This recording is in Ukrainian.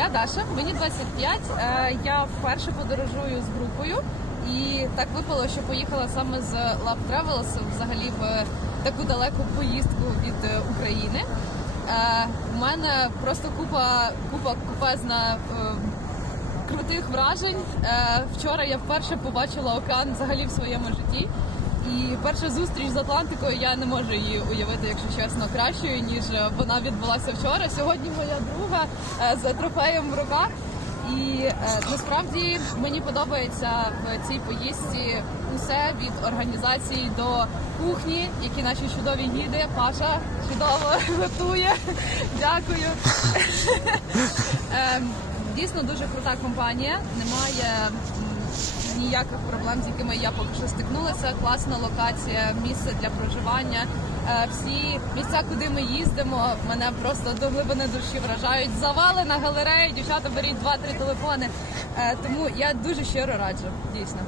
Я Даша, мені 25. Е, Я вперше подорожую з групою, і так випало, що поїхала саме з Love Travels взагалі в таку далеку поїздку від е, України. Е, У мене просто купа, купа купезна крутих вражень. Вчора я вперше побачила океан взагалі в своєму житті. І перша зустріч з Атлантикою я не можу її уявити, якщо чесно, кращою ніж е, вона відбулася вчора. Сьогодні моя друга е, з трофеєм в руках. І е, насправді мені подобається в цій поїздці усе від організації до кухні, які наші чудові гіди. Паша чудово готує. Дякую. Ем, Дійсно дуже крута компанія. Немає ніяких проблем, з якими я поки що стикнулася. Класна локація, місце для проживання. Е, Всі місця, куди ми їздимо, мене просто до глибини душі вражають. Завали на галереї, дівчата беріть два-три телефони. Е, Тому я дуже щиро раджу, дійсно.